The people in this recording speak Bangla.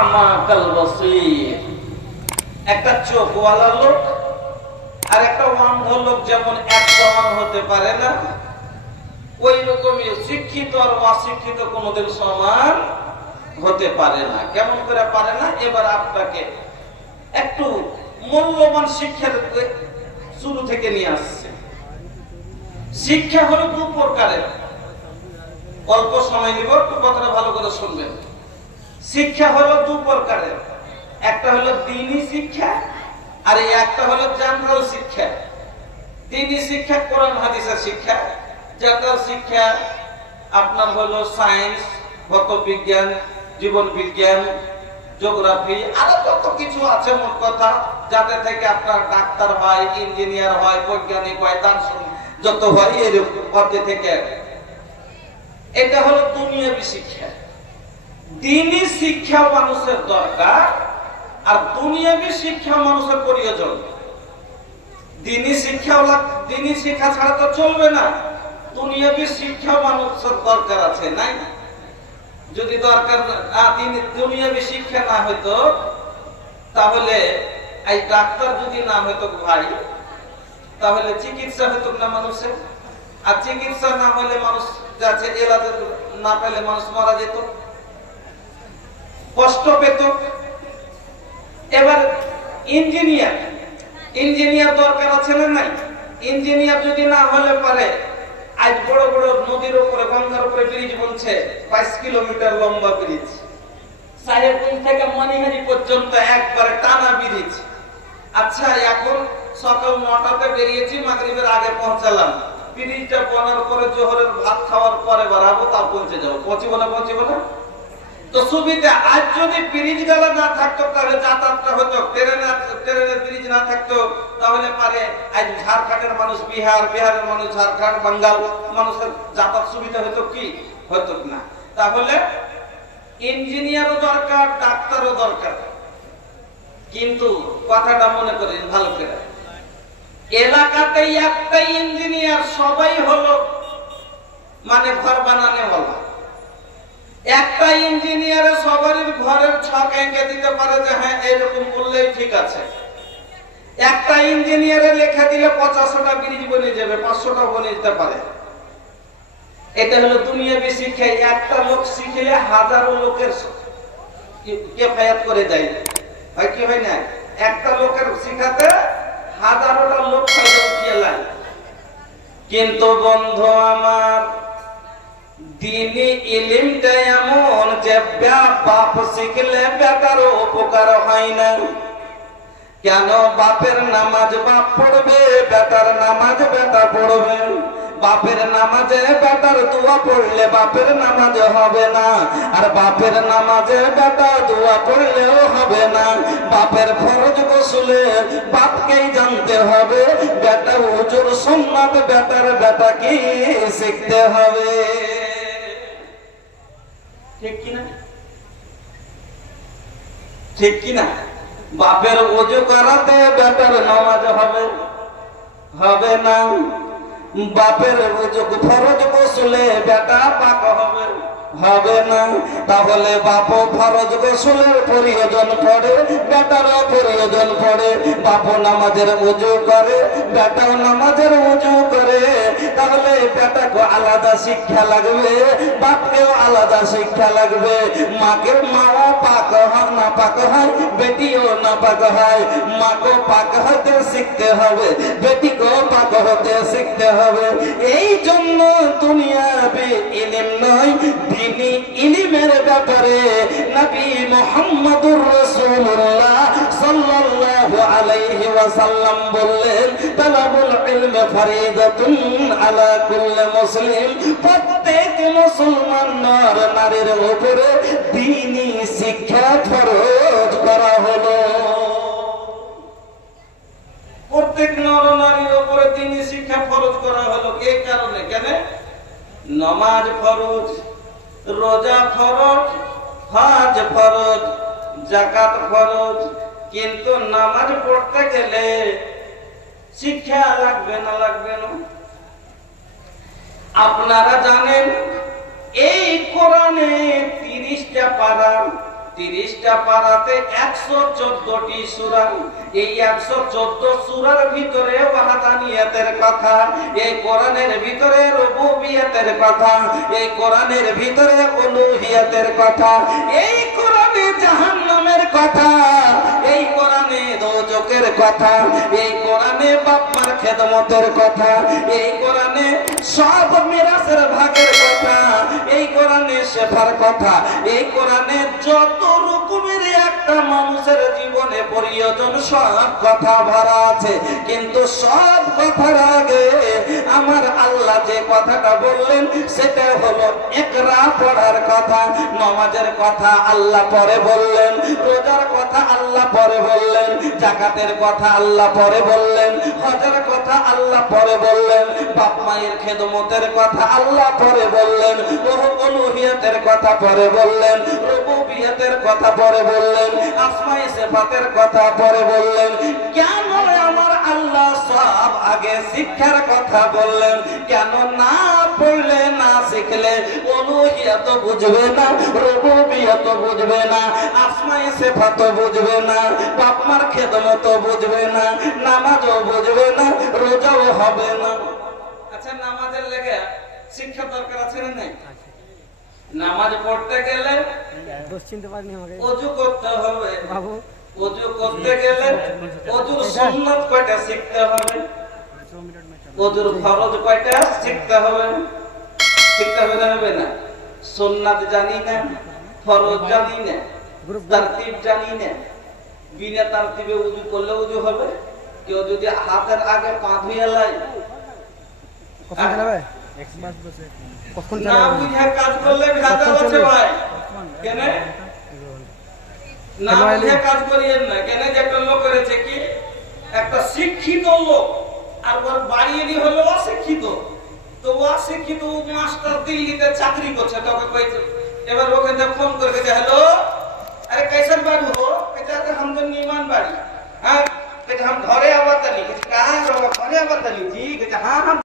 আমা কাল বসীর। একটা চোখওয়ালা লোক আর একটা অন্ধ লোক যেমন এক সমান হতে পারে না, ওই রকমই শিক্ষিত আর অশিক্ষিত কোনোদিন সমান হতে পারে না। কেমন করে পারে না? এবার আপনাকে একটু মূল্যবান শিক্ষার শুরু থেকে নিয়ে আসছে। শিক্ষা হলো দু প্রকারের। অল্প সময় নিব, একটু কথাটা ভালো করে শুনবেন। শিক্ষা হলো দু প্রকারের, একটা হলো দ্বীনি শিক্ষা আর একটা হলো জেনারেল শিক্ষা। দ্বীনি শিক্ষা কোরআন হাদিসের শিক্ষা, জেনারেল শিক্ষা আপনার হলো সায়েন্স, ভৌত বিজ্ঞান, জীবন বিজ্ঞান, জিওগ্রাফি, আরো যত কিছু আছে মোট কথা, যাতে থেকে আপনার ডাক্তার হয়, ইঞ্জিনিয়ার হয়, বৈজ্ঞানিক হয়, দার্শনিক যত হয় এরকম পথে থেকে। এটা হলো দুনিয়াবী শিক্ষা। দ্বীনি শিক্ষা মানুষের দরকার আর দুনিয়াবী শিক্ষা মানুষের প্রয়োজন। দ্বীনি শিক্ষা ছাড়া তো চলবে না, দুনিয়াবী শিক্ষা মানুষের দরকার আছে, নাই? যদি দরকার দুনিয়াবী শিক্ষা না হইতো, তাহলে এই ডাক্তার যদি না হইতো ভাই, তাহলে চিকিৎসা হইতো না মানুষের। আর চিকিৎসা না হলে মানুষ যাচ্ছে এলাজ না পেলে মানুষ মারা যেত, কষ্ট পেত। এবার ইঞ্জিনিয়ার দরকার আছে না নাই? ইঞ্জিনিয়ার যদি না হলে পারে, আজ বড় বড় নদীর উপরে, গঙ্গার উপরে ব্রিজ বলছে, 22 কিলোমিটার লম্বা ব্রিজ, সাহেবগঞ্জ থেকে মনিহারি পর্যন্ত একবারে টানা ব্রিজ। আচ্ছা, এখন সকাল 9টাতে বেরিয়েছি, মাগরিবের আগে পৌঁছালাম, ব্রিজটা বানার পরে জোহরের ভাত খাওয়ার পরে বাড়াবো, তা পৌঁছে যাবো। পৌঁছিব না? তো সুবিধা। আজ যদি ব্রিজ গালা না থাকতো তাহলে যাতায়াতটা হতো, ট্রেনের ব্রিজ না থাকতো তাহলে পারে আজ ঝাড়খণ্ডের মানুষ বিহার, বিহারের মানুষ ঝাড়খণ্ড, বাঙ্গাল মানুষের যাতায়াত সুবিধা হতো কি? হতো না। তাহলে ইঞ্জিনিয়ারও দরকার, ডাক্তারও দরকার। কিন্তু কথাটা মনে করেন ভালো করে, এলাকাতে একটাই ইঞ্জিনিয়ার, সবাই হলো মানে ঘর বানানো হলো। একটা ইঞ্জিনিয়ারে সবারই ঘরের ছক এঁকে দিতে পারে যে হ্যাঁ এরকম করলেই ঠিক আছে। একটা ইঞ্জিনিয়ারে লেখা দিলে 50টা ব্রিজ বনে যাবে, 500টা বনে যেতে পারে। এটা হলো দুনিয়াবী শিক্ষা। একটা লোক শিখলে হাজারো লোকের কিফায়াত করে দেয়, হয় কি হয় না? একটা লোকের শিখাতে হাজারোটা লোক উঠিয়ে লাগে। কিন্তু বন্ধু আমার, দ্বীনি ইলমটা এমন যে বাপ শিখলে বেটার উপকার হয় না। কেন? বাপের নামাজ বাপ পড়বে, বেটার নামাজ বেটা পড়বে। বাপের নামাজে বেটার দোয়া পড়লে বাপের নামাজ হবে না, আর বাপের নামাজে বেটা দোয়া পড়লেও হবে না। বাপের ফরজ গোসলে বাপকেই জানতে হবে, বেটা হুজুর সুন্নাত বেটার বেটাকে শিখতে হবে। ঠিক কিনা? বাপের ওযু করাতে বেটার নামাজ হবে না। বাপের ওযু ফরজ গোসলে বেটা পাক হবে না। তাহলে বাপ ফরজ গোসলের প্রয়োজন পড়ে, বেটারও প্রয়োজন পড়ে। বাপ নামাজের ওযু করে, বেটাও নামাজের ওযু করে। তাহলে বেটাকে আলাদা শিক্ষা লাগবে, বাপকেও আলাদা শিক্ষা লাগবে। মাও পাক না পাক হয়, বেটিও না পাক হয়। মাকেও পাক হতে শিখতে হবে, বেটিকেও পাক হতে শিখতে হবে। এই জন্য দুনিয়াবী ইলম নয়, দ্বীনি ইলমের ব্যাপারে নবী মুহাম্মদুর রাসূলুল্লাহ সাল্লাল্লাহু আলাইহি ওয়াসাল্লাম বললেন, তালাবুল ইলম ফরিদাতুন আলা কুল্লি মুসলিম। প্রত্যেক মুসলমান নর নারীর উপরে দ্বীনি শিক্ষা ফরজ করা হলো। প্রত্যেক নর নারীর উপরে দ্বীনি শিক্ষা ফরজ করা হলো। এই কারণে, কেন? নামাজ ফরজ, রোজা ফরজ, হজ ফরজ, যাকাত ফরজ। কিন্তু নামাজ পড়তে গেলে শিক্ষা লাগবে না? আপনারা জানেন এই কোরআনে 30টা পারা, 30টা পারাতে 114টি সূরা। এই 114 সূরার ভিতরে ওয়াহদানিয়াতের কথা, এই কোরআনের ভিতরে রুবুবিয়তের কথা, এই কোরআনের ভিতরে উলুহিয়তের কথা, এই কোরআনে জাহান্নামের কথা, এই কোরআনে দোজখের কথা, এই কোরআনে বাপ মার খেদমতের কথা, এই কোরআনে সব মিরাসের ভাগের কথা, এই কোরআনে শেফার কথা, এই কোরআনে যত রকমের একটা মানুষের জীবনে প্রয়োজন সব কথা ভরা আছে। কিন্তু সব কথার আগে আমার আল্লাহ যে কথাটা বললেন সেটা হলো ইকরা পড়ার কথা। নামাজের কথা আল্লাহ পরে বললেন, রোজার কথা আল্লাহ পরে বললেন, যাকাতের কথা আল্লাহ পরে বললেন, হজের কথা আল্লাহ পরে বললেন, বাপ মায়ের খেদমতের কথা আল্লাহ পরে বললেন, উলুহিয়তের কথা পরে বললেন, রুবুবিয়তের কথা পরে বললেন, আসমায়ে সিফাতের কথা পরে বললেন। কেন আমার আল্লাহ সব আগে শিক্ষার কথা বললেন? কেন না পড়লে না শিখলে উলুহিয়ত বুঝবে না, রুবুবিয়ত বুঝবে না, আসমায়ে সিফাত বুঝবে না, বাপ মার খেদমত বুঝবে না, নামাজও বুঝবে না, রোজাও হবে না। আচ্ছা, নামাজের লেগে শিক্ষা দরকার আছে না নাই? নামাজ পড়তে গেলে ওযু করতে হবে, ওযু করতে গেলে ওযুর সুন্নাত কয়টা শিখতে হবে, ওযুর ফরজ কয়টা শিখতে হবে, শিখতে হবে না? সুন্নাত জানি না, ফরজ জানি না, তারতিব জানি না, বিনা তারতিবে ওযু করলে ওযু হবে? কেউ যদি হাতের আগে পা ধুয়ে লাই না বুঝে কাজ করলে ভেজাল আছে ভাই। কেন না বুঝে কাজ করিয়েন না? কেন যে একটা লোক করেছে কি, একটা শিক্ষিত লোক আর ওর বাড়িয়ে নি হলো অশিক্ষিত। তো অশিক্ষিত মাস্টার দিল্লিতে চাকরি করছে, তোকে কইছে এবার ওকে ফোন করে গেছে, হ্যালো अरे कैसन बारू हो? कहते हम तो नीमान बाड़ी। हाँ कहते हम घरे आवत नहीं। कहाँ घरे आवत नहीं जी? कहते हाँ हम